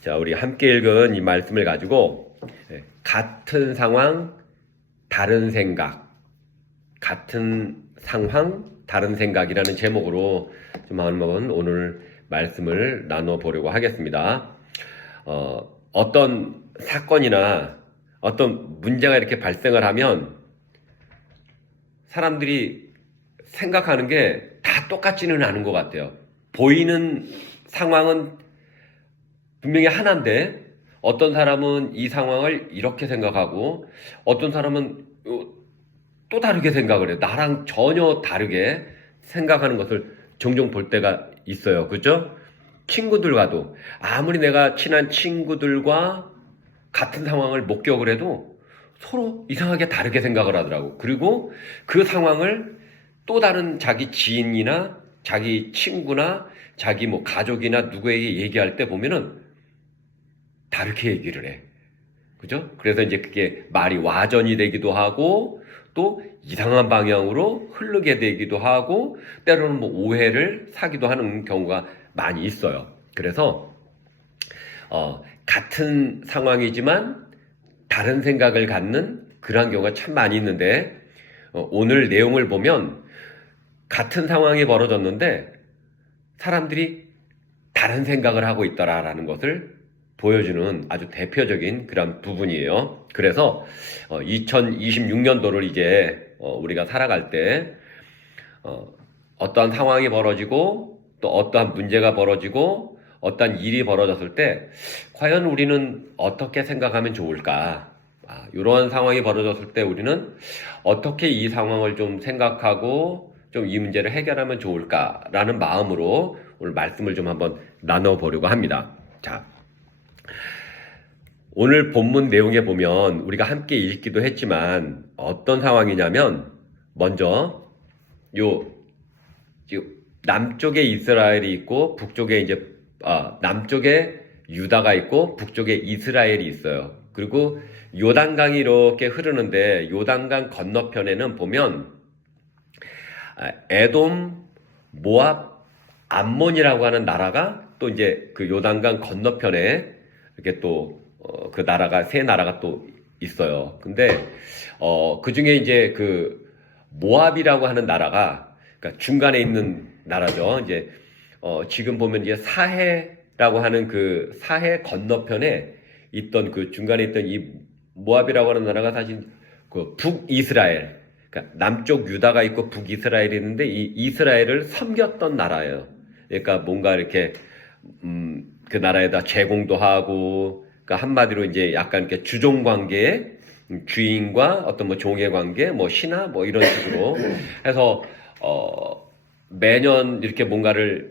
자, 우리 함께 읽은 이 말씀을 가지고 같은 상황, 다른 생각, 같은 상황, 다른 생각이라는 제목으로 좀 한번 오늘 말씀을 나눠보려고 하겠습니다. 어떤 사건이나 어떤 문제가 이렇게 발생을 하면 사람들이 생각하는 게 다 똑같지는 않은 것 같아요. 보이는 상황은 분명히 하나인데 어떤 사람은 이 상황을 이렇게 생각하고 어떤 사람은 또 다르게 생각을 해요. 나랑 전혀 다르게 생각하는 것을 종종 볼 때가 있어요. 그죠? 친구들과도 아무리 내가 친한 친구들과 같은 상황을 목격을 해도 서로 이상하게 다르게 생각을 하더라고. 그리고 그 상황을 또 다른 자기 지인이나 자기 친구나 자기 뭐 가족이나 누구에게 얘기할 때 보면은 다르게 얘기를 해. 그죠? 그래서 이제 그게 말이 와전이 되기도 하고 또 이상한 방향으로 흐르게 되기도 하고 때로는 뭐 오해를 사기도 하는 경우가 많이 있어요. 그래서 같은 상황이지만 다른 생각을 갖는 그러한 경우가 참 많이 있는데 오늘 내용을 보면 같은 상황이 벌어졌는데 사람들이 다른 생각을 하고 있더라라는 것을 보여주는 아주 대표적인 그런 부분이에요. 그래서 2026년도를 이제 우리가 살아갈 때 어떠한 상황이 벌어지고 또 어떠한 문제가 벌어지고 어떠한 일이 벌어졌을 때 과연 우리는 어떻게 생각하면 좋을까? 이러한 상황이 벌어졌을 때 우리는 어떻게 이 상황을 좀 생각하고 좀 이 문제를 해결하면 좋을까라는 마음으로 오늘 말씀을 좀 한번 나눠보려고 합니다. 자, 오늘 본문 내용에 보면 우리가 함께 읽기도 했지만 어떤 상황이냐면 먼저 요 남쪽에 이스라엘이 있고 북쪽에 이제 남쪽에 유다가 있고 북쪽에 이스라엘이 있어요. 그리고 요단강이 이렇게 흐르는데 요단강 건너편에는 보면 에돔, 모압, 암몬이라고 하는 나라가 또 이제 그 요단강 건너편에 이렇게 또 그 나라가 세 나라가 또 있어요. 근데 그 중에 이제 그 모압이라고 하는 나라가 그러니까 중간에 있는 나라죠. 이제 지금 보면 이제 사해라고 하는 그 사해 건너편에 있던 그 중간에 있던 이 모압이라고 하는 나라가 사실 그 북이스라엘, 그러니까 남쪽 유다가 있고 북이스라엘이 있는데 이 이스라엘을 섬겼던 나라예요. 그러니까 뭔가 이렇게 그 나라에다 제공도 하고, 그러니까 한마디로 이제 약간 이렇게 주종 관계의 주인과 어떤 뭐 종의 관계, 뭐 신하 뭐 이런 식으로 해서 매년 이렇게 뭔가를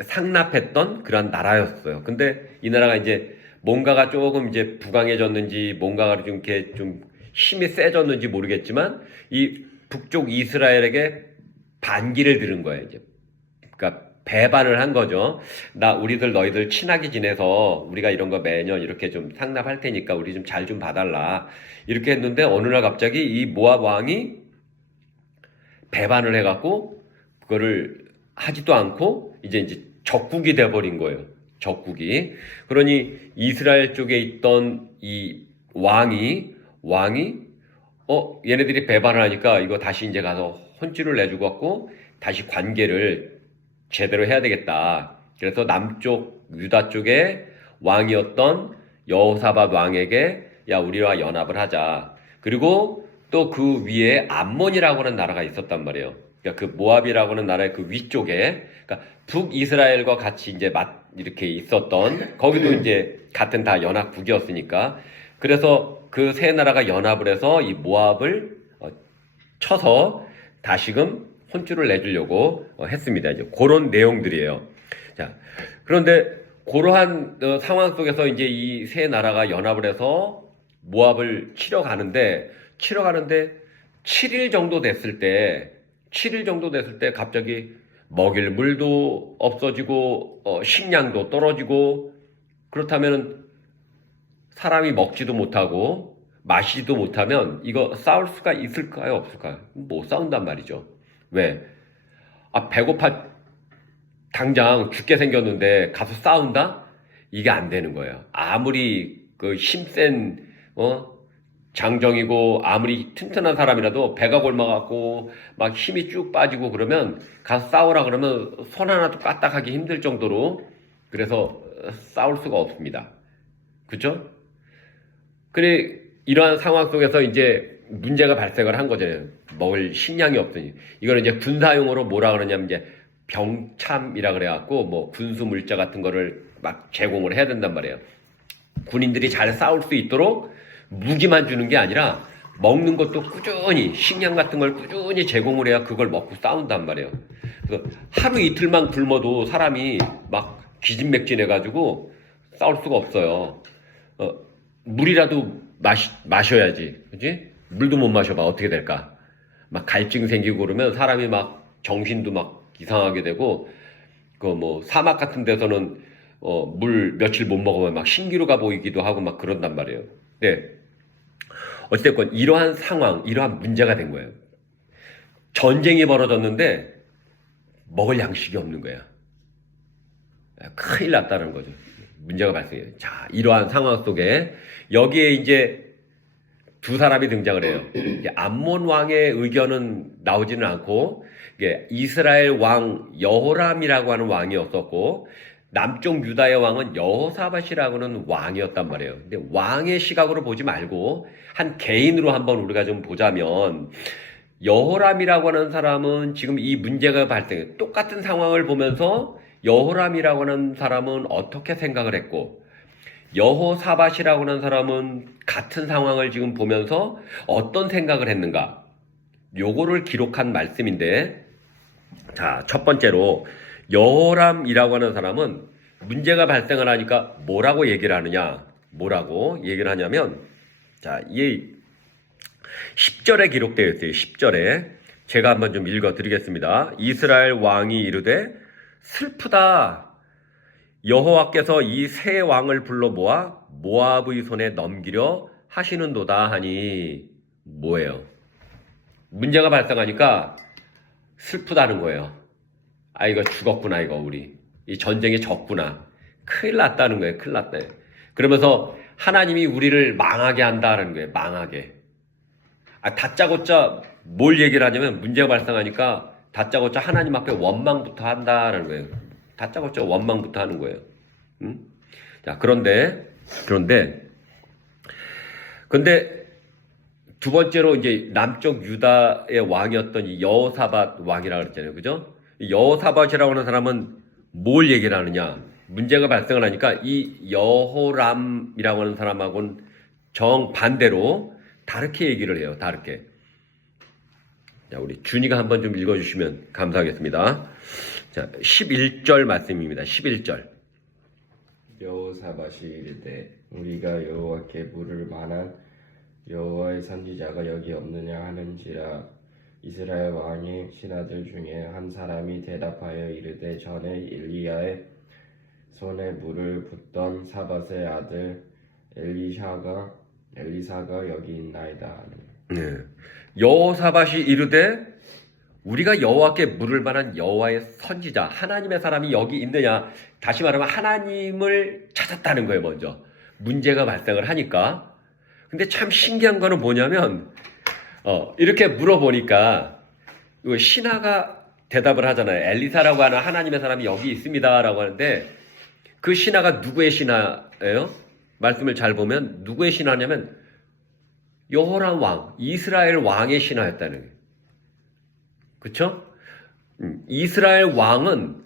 상납했던 그런 나라였어요. 근데 이 나라가 이제 뭔가가 조금 이제 부강해졌는지 뭔가가 좀 이렇게 좀 힘이 세졌는지 모르겠지만 이 북쪽 이스라엘에게 반기를 들은 거예요. 이제 그러니까 배반을 한 거죠. 우리들 너희들 친하게 지내서 우리가 이런 거 매년 이렇게 좀 상납할 테니까 우리 좀 잘 좀 봐달라. 이렇게 했는데 어느 날 갑자기 이 모압 왕이 배반을 해갖고 그거를 하지도 않고 이제 적국이 돼버린 거예요. 적국이. 그러니 이스라엘 쪽에 있던 이 왕이 얘네들이 배반을 하니까 이거 다시 이제 가서 혼쭐을 내주고 갖고 다시 관계를 제대로 해야 되겠다. 그래서 남쪽 유다 쪽에 왕이었던 여호사밧 왕에게 야 우리와 연합을 하자. 그리고 또 그 위에 암몬이라고 하는 나라가 있었단 말이에요. 그러니까 그 모압이라고 하는 나라의 그 위쪽에, 그러니까 북이스라엘과 같이 이제 이렇게 있었던, 거기도 이제 같은 다 연합국이었으니까. 그래서 그 세 나라가 연합을 해서 이 모압을 쳐서 다시금 혼쭐을 내주려고 했습니다. 이제 그런 내용들이에요. 자, 그런데 그러한 상황 속에서 이제 이 세 나라가 연합을 해서 모압을 치러 가는데 7일 정도 됐을 때 갑자기 먹일 물도 없어지고 식량도 떨어지고, 그렇다면 사람이 먹지도 못하고 마시지도 못하면 이거 싸울 수가 있을까요, 없을까요? 못 싸운단 말이죠. 왜? 배고파 당장 죽게 생겼는데 가서 싸운다? 이게 안 되는 거예요. 아무리 그 힘센 장정이고 아무리 튼튼한 사람이라도 배가 골마갖고 막 힘이 쭉 빠지고 그러면 가서 싸우라 그러면 손 하나도 까딱하기 힘들 정도로 그래서 싸울 수가 없습니다. 그죠? 그래 이러한 상황 속에서 이제 문제가 발생을 한 거잖아요. 먹을 식량이 없으니. 이거는 이제 군사용어로 뭐라 그러냐면 이제 병참이라 그래갖고 뭐 군수 물자 같은 거를 막 제공을 해야 된단 말이에요. 군인들이 잘 싸울 수 있도록 무기만 주는 게 아니라 먹는 것도 꾸준히 식량 같은 걸 꾸준히 제공을 해야 그걸 먹고 싸운단 말이에요. 그래서 하루 이틀만 굶어도 사람이 막 기진맥진해가지고 싸울 수가 없어요. 물이라도 마셔야지, 그지? 물도 못 마셔봐 어떻게 될까? 막 갈증 생기고 그러면 사람이 막 정신도 막 이상하게 되고 그 뭐 사막 같은 데서는 물 며칠 못 먹으면 막 신기루가 보이기도 하고 막 그런단 말이에요. 네. 어쨌든 이러한 상황, 이러한 문제가 된 거예요. 전쟁이 벌어졌는데 먹을 양식이 없는 거야. 큰일 났다는 거죠. 문제가 발생해요. 자, 이러한 상황 속에 여기에 이제 두 사람이 등장을 해요. 암몬 왕의 의견은 나오지는 않고 이스라엘 왕 여호람이라고 하는 왕이었었고 남쪽 유다의 왕은 여호사밧이라고 하는 왕이었단 말이에요. 근데 왕의 시각으로 보지 말고 한 개인으로 한번 우리가 좀 보자면 여호람이라고 하는 사람은 지금 이 문제가 발생해 똑같은 상황을 보면서 여호람이라고 하는 사람은 어떻게 생각을 했고 여호사밧이라고 하는 사람은 같은 상황을 지금 보면서 어떤 생각을 했는가? 요거를 기록한 말씀인데 자, 첫 번째로 여호람이라고 하는 사람은 문제가 발생을 하니까 뭐라고 얘기를 하느냐? 뭐라고 얘기를 하냐면 자, 이 10절에 기록되어 있어요. 10절에 제가 한번 좀 읽어 드리겠습니다. 이스라엘 왕이 이르되 슬프다. 여호와께서 이 세 왕을 불러 모아 모압의 손에 넘기려 하시는도다 하니 뭐예요? 문제가 발생하니까 슬프다는 거예요. 아 이거 죽었구나 이거 우리 이 전쟁에 졌구나 큰일 났다는 거예요. 큰일 났다. 그러면서 하나님이 우리를 망하게 한다는 거예요. 망하게. 다짜고짜 뭘 얘기를 하냐면 문제가 발생하니까 다짜고짜 하나님 앞에 원망부터 한다는 거예요. 다짜고짜 원망부터 하는 거예요. 응? 자, 그런데 두 번째로 이제 남쪽 유다의 왕이었던 이 여호사밧 왕이라고 그랬잖아요. 그죠? 이 여호사밧이라고 하는 사람은 뭘 얘기를 하느냐? 문제가 발생을 하니까 이 여호람이라고 하는 사람하고는 정반대로 다르게 얘기를 해요. 다르게. 자, 우리 준이가 한번 좀 읽어주시면 감사하겠습니다. 자, 11절 말씀입니다. 11절. 여호사밧이 이르되 우리가 여호와께 물을 만한 여호와의 선지자가 여기 없느냐 하는지라. 이스라엘 왕의 신하들 중에 한 사람이 대답하여 이르되 전에 엘리야의 손에 물을 붓던 사밧의 아들 엘리사가 여기 있나이다. 네. 여호사밧이 이르되 우리가 여호와께 물을 만한 여호와의 선지자 하나님의 사람이 여기 있느냐. 다시 말하면 하나님을 찾았다는 거예요. 먼저 문제가 발생을 하니까. 근데 참 신기한 거는 뭐냐면 이렇게 물어보니까 신하가 대답을 하잖아요. 엘리사라고 하는 하나님의 사람이 여기 있습니다라고 하는데 그 신하가 누구의 신하예요? 말씀을 잘 보면 누구의 신하냐면 여호람 왕, 이스라엘 왕의 신하였다는 거예요. 그쵸? 이스라엘 왕은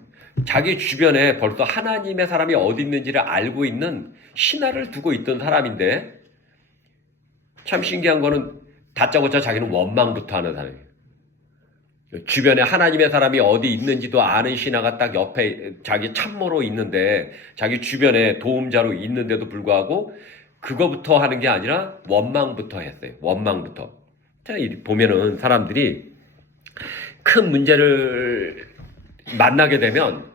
자기 주변에 벌써 하나님의 사람이 어디 있는지를 알고 있는 신하를 두고 있던 사람인데 참 신기한 거는 다짜고짜 자기는 원망부터 하는 사람이에요. 주변에 하나님의 사람이 어디 있는지도 아는 신하가 딱 옆에 자기 참모로 있는데 자기 주변에 도움자로 있는데도 불구하고 그거부터 하는 게 아니라 원망부터 했어요. 원망부터. 자, 보면은 사람들이 큰 문제를 만나게 되면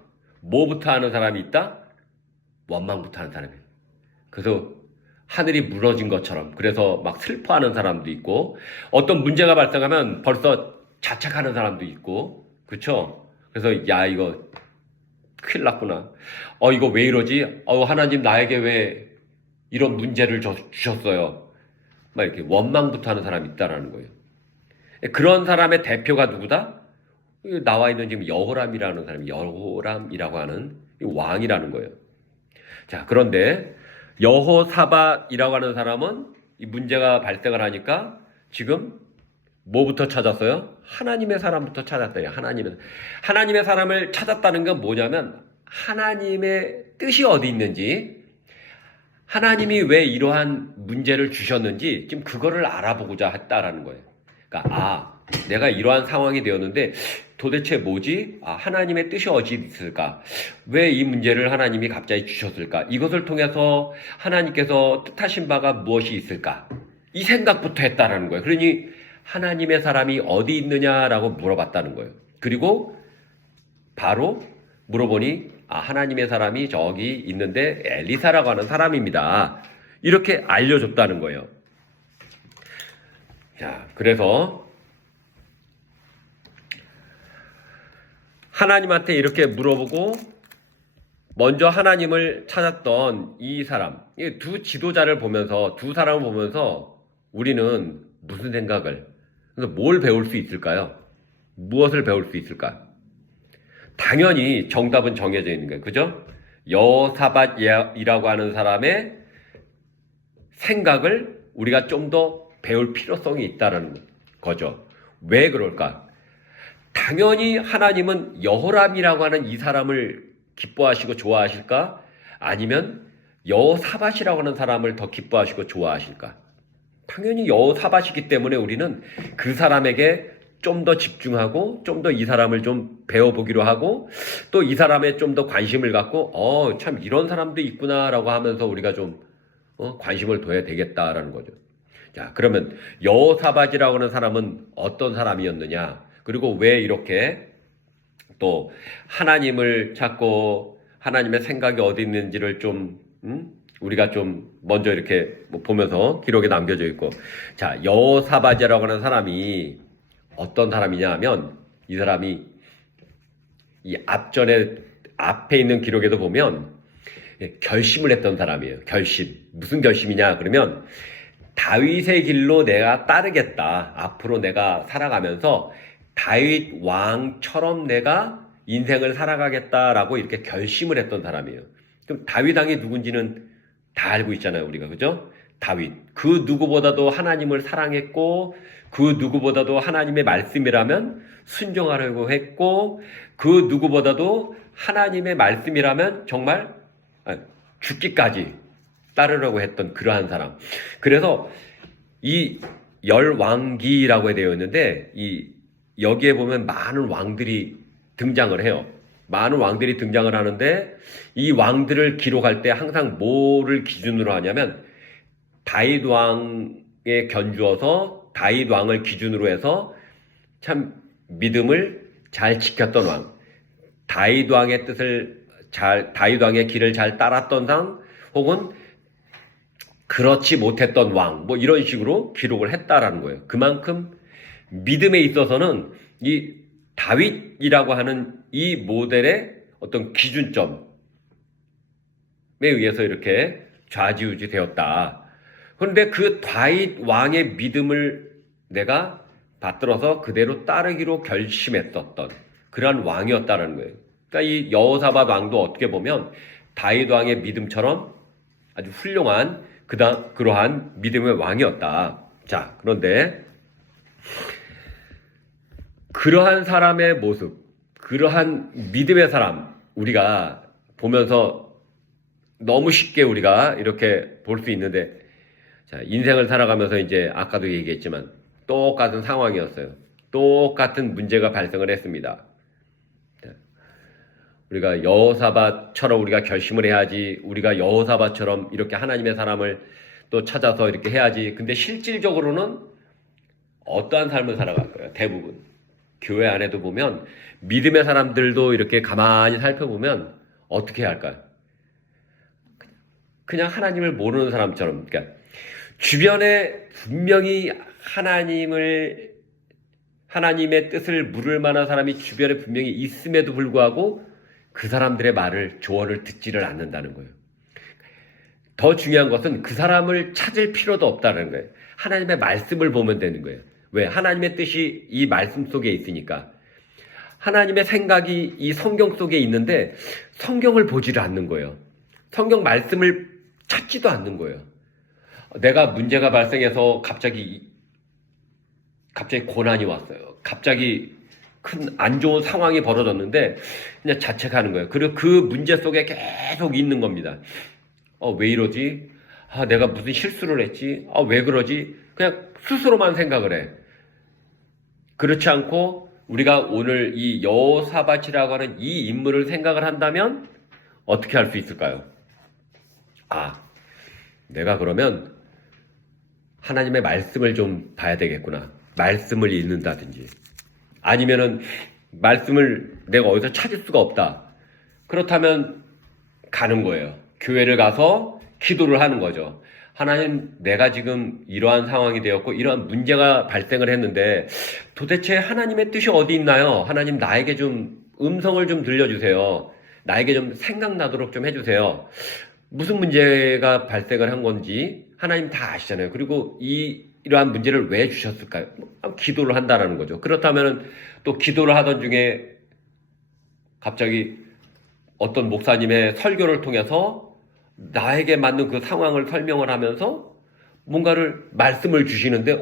뭐부터 하는 사람이 있다? 원망부터 하는 사람이에요. 그래서 하늘이 무너진 것처럼 그래서 막 슬퍼하는 사람도 있고 어떤 문제가 발생하면 벌써 자책하는 사람도 있고 그쵸? 그래서 야 이거 큰일 났구나. 이거 왜 이러지? 하나님 나에게 왜 이런 문제를 주셨어요? 막 이렇게 원망부터 하는 사람이 있다라는 거예요. 그런 사람의 대표가 누구다? 나와 있는 지금 여호람이라는 사람이 여호람이라고 하는 왕이라는 거예요. 자, 그런데 여호사밧이라고 하는 사람은 이 문제가 발생을 하니까 지금 뭐부터 찾았어요? 하나님의 사람부터 찾았대요. 하나님의 사람을 찾았다는 건 뭐냐면 하나님의 뜻이 어디 있는지, 하나님이 왜 이러한 문제를 주셨는지 지금 그거를 알아보고자 했다라는 거예요. 그러니까 내가 이러한 상황이 되었는데 도대체 뭐지? 하나님의 뜻이 어디 있을까? 왜 이 문제를 하나님이 갑자기 주셨을까? 이것을 통해서 하나님께서 뜻하신 바가 무엇이 있을까? 이 생각부터 했다라는 거예요. 그러니 하나님의 사람이 어디 있느냐라고 물어봤다는 거예요. 그리고 바로 물어보니 하나님의 사람이 저기 있는데 엘리사라고 하는 사람입니다. 이렇게 알려줬다는 거예요. 자, 그래서 하나님한테 이렇게 물어보고 먼저 하나님을 찾았던 이 사람, 이 두 지도자를 보면서, 두 사람을 보면서 우리는 무슨 생각을, 그래서 뭘 배울 수 있을까요? 무엇을 배울 수 있을까? 당연히 정답은 정해져 있는 거예요. 그죠? 여호사밧이라고 하는 사람의 생각을 우리가 좀 더 배울 필요성이 있다는 거죠. 왜 그럴까? 당연히 하나님은 여호람이라고 하는 이 사람을 기뻐하시고 좋아하실까? 아니면 여호사밧이라고 하는 사람을 더 기뻐하시고 좋아하실까? 당연히 여호사밧이기 때문에 우리는 그 사람에게 좀 더 집중하고 좀 더 이 사람을 좀 배워보기로 하고 또 이 사람에 좀 더 관심을 갖고 참 이런 사람도 있구나라고 하면서 우리가 좀 관심을 둬야 되겠다라는 거죠. 자, 그러면 여호사밧이라고 하는 사람은 어떤 사람이었느냐? 그리고 왜 이렇게 또 하나님을 찾고 하나님의 생각이 어디 있는지를 좀 우리가 좀 먼저 이렇게 보면서 기록에 남겨져 있고, 자, 여호사밧이라고 하는 사람이 어떤 사람이냐 하면 이 사람이 이 앞에 있는 기록에도 보면 결심을 했던 사람이에요. 무슨 결심이냐 그러면 다윗의 길로 내가 따르겠다. 앞으로 내가 살아가면서 다윗 왕처럼 내가 인생을 살아가겠다라고 이렇게 결심을 했던 사람이에요. 그럼 다윗 왕이 누군지는 다 알고 있잖아요, 우리가. 그죠? 다윗. 그 누구보다도 하나님을 사랑했고, 그 누구보다도 하나님의 말씀이라면 순종하려고 했고, 그 누구보다도 하나님의 말씀이라면 정말 죽기까지 따르려고 했던 그러한 사람. 그래서 이 열왕기라고 되어 있는데, 여기에 보면 많은 왕들이 등장을 해요. 많은 왕들이 등장을 하는데 이 왕들을 기록할 때 항상 뭐를 기준으로 하냐면 다윗 왕에 견주어서 다윗 왕을 기준으로 해서 참 믿음을 잘 지켰던 왕, 다윗 왕의 길을 잘 따랐던 왕, 혹은 그렇지 못했던 왕, 뭐 이런 식으로 기록을 했다라는 거예요. 그만큼 믿음에 있어서는 이 다윗이라고 하는 이 모델의 어떤 기준점에 의해서 이렇게 좌지우지 되었다. 그런데 그 다윗 왕의 믿음을 내가 받들어서 그대로 따르기로 결심했었던 그러한 왕이었다는 거예요. 그러니까 이 여호사밧 왕도 어떻게 보면 다윗 왕의 믿음처럼 아주 훌륭한 그러한 믿음의 왕이었다. 자, 그런데 그러한 사람의 모습, 그러한 믿음의 사람, 우리가 보면서 너무 쉽게 우리가 이렇게 볼 수 있는데, 자, 인생을 살아가면서 이제 아까도 얘기했지만 똑같은 상황이었어요. 똑같은 문제가 발생을 했습니다. 우리가 여호사밧처럼 우리가 결심을 해야지, 우리가 여호사밧처럼 이렇게 하나님의 사람을 또 찾아서 이렇게 해야지. 근데 실질적으로는 어떠한 삶을 살아갈까요? 대부분 교회 안에도 보면 믿음의 사람들도 이렇게 가만히 살펴보면 어떻게 해야 할까요? 그냥 하나님을 모르는 사람처럼, 그러니까 주변에 분명히 하나님의 뜻을 물을 만한 사람이 주변에 분명히 있음에도 불구하고 그 사람들의 말을, 조언을 듣지를 않는다는 거예요. 더 중요한 것은 그 사람을 찾을 필요도 없다는 거예요. 하나님의 말씀을 보면 되는 거예요. 왜? 하나님의 뜻이 이 말씀 속에 있으니까. 하나님의 생각이 이 성경 속에 있는데 성경을 보지를 않는 거예요. 성경 말씀을 찾지도 않는 거예요. 내가 문제가 발생해서 갑자기 고난이 왔어요. 갑자기 큰 안 좋은 상황이 벌어졌는데 그냥 자책하는 거예요. 그리고 그 문제 속에 계속 있는 겁니다. 왜 이러지? 내가 무슨 실수를 했지? 왜 그러지? 그냥 스스로만 생각을 해. 그렇지 않고 우리가 오늘 이 여호사밧이라고 하는 이 인물을 생각을 한다면 어떻게 할 수 있을까요? 내가 그러면 하나님의 말씀을 좀 봐야 되겠구나. 말씀을 읽는다든지. 아니면은 말씀을 내가 어디서 찾을 수가 없다. 그렇다면 가는 거예요. 교회를 가서 기도를 하는 거죠. 하나님, 내가 지금 이러한 상황이 되었고 이러한 문제가 발생을 했는데 도대체 하나님의 뜻이 어디 있나요? 하나님, 나에게 좀 음성을 좀 들려주세요. 나에게 좀 생각나도록 좀 해주세요. 무슨 문제가 발생을 한 건지 하나님 다 아시잖아요. 그리고 이러한 문제를 왜 주셨을까요? 기도를 한다라는 거죠. 그렇다면 또 기도를 하던 중에 갑자기 어떤 목사님의 설교를 통해서 나에게 맞는 그 상황을 설명을 하면서 뭔가를 말씀을 주시는데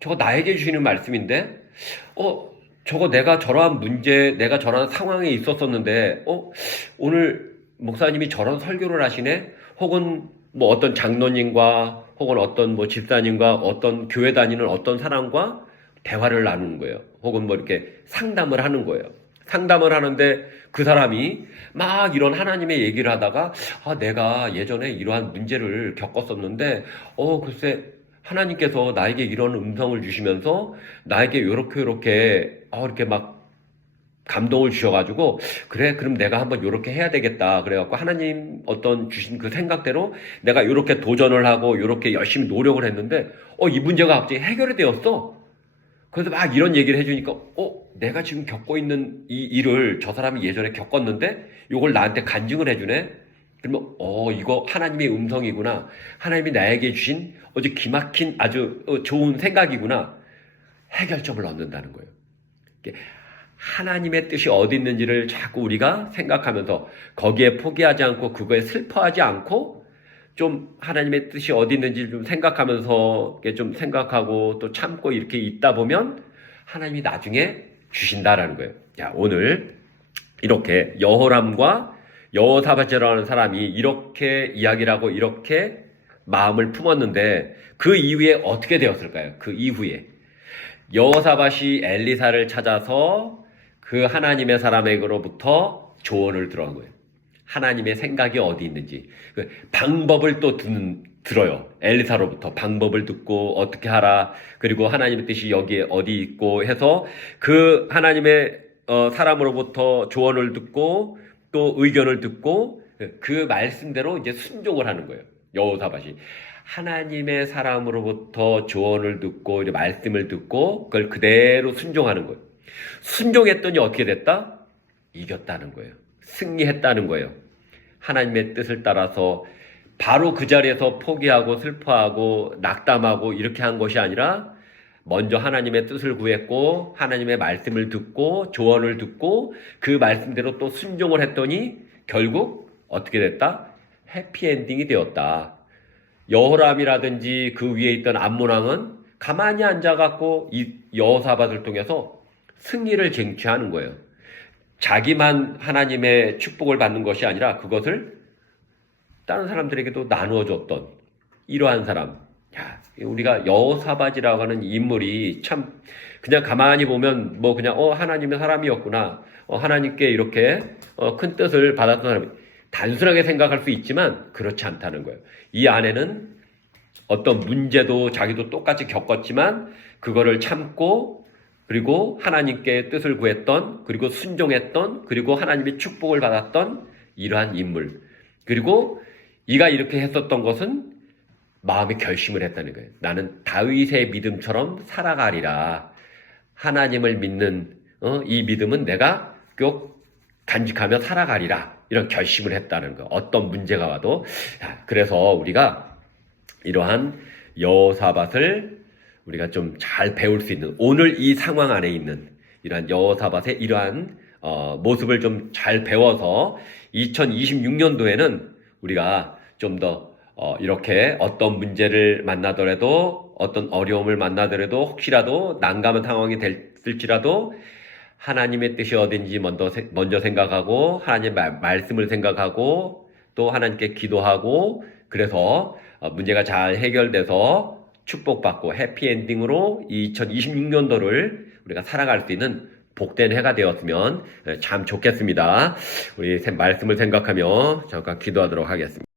저거 나에게 주시는 말씀인데 저거 내가 저러한 문제, 내가 저러한 상황에 있었었는데 오늘 목사님이 저런 설교를 하시네? 혹은 뭐 어떤 장로님과 혹은 어떤 뭐 집사님과 어떤 교회 다니는 어떤 사람과 대화를 나누는 거예요. 혹은 뭐 이렇게 상담을 하는 거예요. 상담을 하는데 그 사람이 막 이런 하나님의 얘기를 하다가 내가 예전에 이러한 문제를 겪었었는데 글쎄 하나님께서 나에게 이런 음성을 주시면서 나에게 이렇게 막 감동을 주셔가지고 그래 그럼 내가 한번 이렇게 해야 되겠다 그래갖고 하나님 어떤 주신 그 생각대로 내가 이렇게 도전을 하고 이렇게 열심히 노력을 했는데 이 문제가 갑자기 해결이 되었어. 그래서 막 이런 얘기를 해주니까 내가 지금 겪고 있는 이 일을 저 사람이 예전에 겪었는데 이걸 나한테 간증을 해주네. 그러면 이거 하나님의 음성이구나. 하나님이 나에게 주신 아주 기막힌 아주 좋은 생각이구나. 해결점을 얻는다는 거예요. 하나님의 뜻이 어디 있는지를 자꾸 우리가 생각하면서 거기에 포기하지 않고 그거에 슬퍼하지 않고 좀 하나님의 뜻이 어디 있는지를 좀 생각하면서 좀 생각하고 또 참고 이렇게 있다 보면 하나님이 나중에 주신다라는 거예요. 오늘 이렇게 여호람과 여호사밧이라는 사람이 이렇게 이야기를 하고 이렇게 마음을 품었는데 그 이후에 어떻게 되었을까요? 그 이후에 여호사밧이 엘리사를 찾아서 그 하나님의 사람에게로부터 조언을 들어간 거예요. 하나님의 생각이 어디 있는지 방법을 또 들어요. 엘리사로부터 방법을 듣고 어떻게 하라. 그리고 하나님의 뜻이 여기에 어디 있고 해서 그 하나님의 사람으로부터 조언을 듣고 또 의견을 듣고 그 말씀대로 이제 순종을 하는 거예요. 여호사밧이 하나님의 사람으로부터 조언을 듣고 이제 말씀을 듣고 그걸 그대로 순종하는 거예요. 순종했더니 어떻게 됐다? 이겼다는 거예요. 승리했다는 거예요. 하나님의 뜻을 따라서 바로 그 자리에서 포기하고 슬퍼하고 낙담하고 이렇게 한 것이 아니라 먼저 하나님의 뜻을 구했고 하나님의 말씀을 듣고 조언을 듣고 그 말씀대로 또 순종을 했더니 결국 어떻게 됐다? 해피엔딩이 되었다. 여호람이라든지 그 위에 있던 암몬왕은 가만히 앉아갖고 이 여호사밧을 통해서 승리를 쟁취하는 거예요. 자기만 하나님의 축복을 받는 것이 아니라 그것을 다른 사람들에게도 나누어 줬던 이러한 사람. 우리가 여호사밧이라고 하는 인물이 참 그냥 가만히 보면 뭐 그냥 하나님의 사람이었구나. 하나님께 이렇게 큰 뜻을 받았던 사람이 단순하게 생각할 수 있지만 그렇지 않다는 거예요. 이 안에는 어떤 문제도 자기도 똑같이 겪었지만 그거를 참고 그리고 하나님께 뜻을 구했던 그리고 순종했던 그리고 하나님의 축복을 받았던 이러한 인물. 그리고 이가 이렇게 했었던 것은 마음의 결심을 했다는 거예요. 나는 다윗의 믿음처럼 살아가리라. 하나님을 믿는 이 믿음은 내가 꼭 간직하며 살아가리라. 이런 결심을 했다는 거. 어떤 문제가 와도. 자, 그래서 우리가 이러한 여호사밧을 우리가 좀 잘 배울 수 있는, 오늘 이 상황 안에 있는 이러한 여호사밧의 이러한 모습을 좀 잘 배워서 2026년도에는 우리가 좀 더 이렇게 어떤 문제를 만나더라도, 어떤 어려움을 만나더라도, 혹시라도 난감한 상황이 됐을지라도 하나님의 뜻이 어딘지 먼저 생각하고, 하나님의 말씀을 생각하고, 또 하나님께 기도하고, 그래서 문제가 잘 해결돼서 축복받고 해피엔딩으로 2026년도를 우리가 살아갈 수 있는 복된 해가 되었으면 참 좋겠습니다. 우리 말씀을 생각하며 잠깐 기도하도록 하겠습니다.